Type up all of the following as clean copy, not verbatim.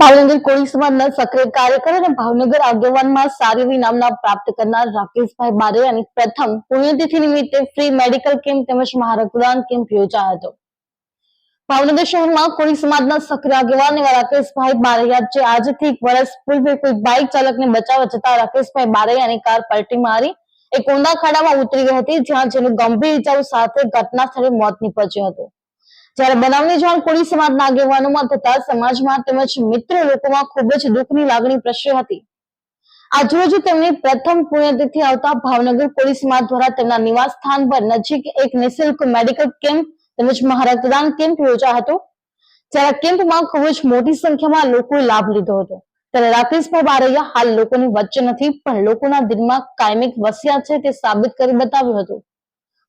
ભાવનગર કોળી સમાજના સક્રિય કાર્યકર અને ભાવનગર આગેવાનમાં સારી એવી નામના પ્રાપ્ત કરનાર રાકેશભાઈ બારૈયાની પ્રથમ પુણ્યતિથિ નિમિત્તે ફ્રી મેડિકલ કેમ્પ તેમજ મહારક્તદાન કેમ્પ યોજાયો હતો. ભાવનગર શહેરમાં કોળી સમાજના સક્રિય આગેવાન એવા રાકેશભાઈ બારૈયા જે આજથી એક વર્ષ પૂર્વે કોઈ બાઇક ચાલકને બચાવવા જતા રાકેશભાઈ બારૈયાની કાર પલટી મારી એક ઊંડા ખાડામાં ઉતરી ગઈ હતી, જ્યાં જેનું ગંભીર ઇજાઓ સાથે ઘટના સ્થળે મોત નીપજ્યું હતું. જ્યારે બનાવની જાણ કોળી સમાજના આગેવાનોમાં થતા સમાજમાં તેમજ મિત્ર લોકોમાં ખૂબ જ દુઃખની લાગણી પ્રસરી હતી. આજરોજ તેમની પ્રથમ પુણ્યતિથિ આવતા ભાવનગર કોળી સમાજ દ્વારા તેમના નિવાસ સ્થાન પર નજીક એક નિઃશુલ્ક મેડિકલ કેમ્પ તેમજ મહારક્તદાન કેમ્પ યોજાયો હતો. જ્યારે કેમ્પમાં ખૂબ જ મોટી સંખ્યામાં લોકોએ લાભ લીધો હતો. ત્યારે રાકેશભાઈ બારૈયા હાલ લોકોની વચ્ચે નથી પણ લોકોના દિલમાં કાયમિક વસ્યા છે તે સાબિત કરી બતાવ્યું હતું.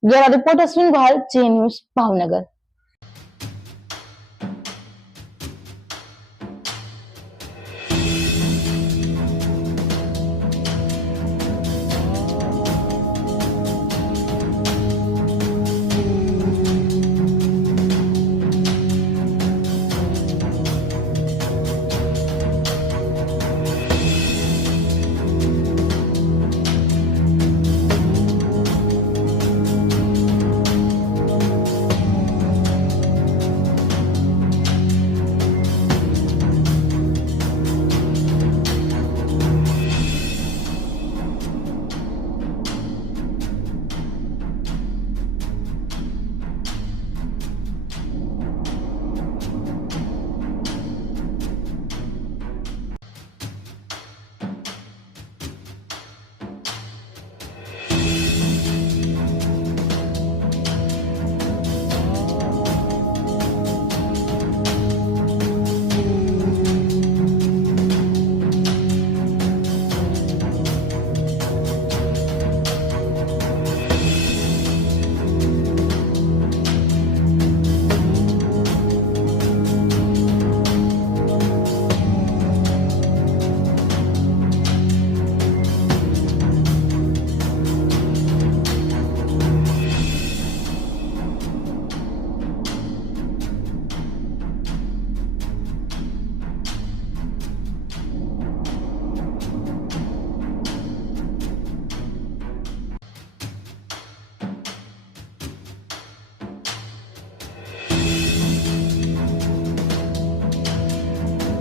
બ્યુરો રિપોર્ટ અશ્વિન ગોહિલ, જી ન્યૂઝ, ભાવનગર.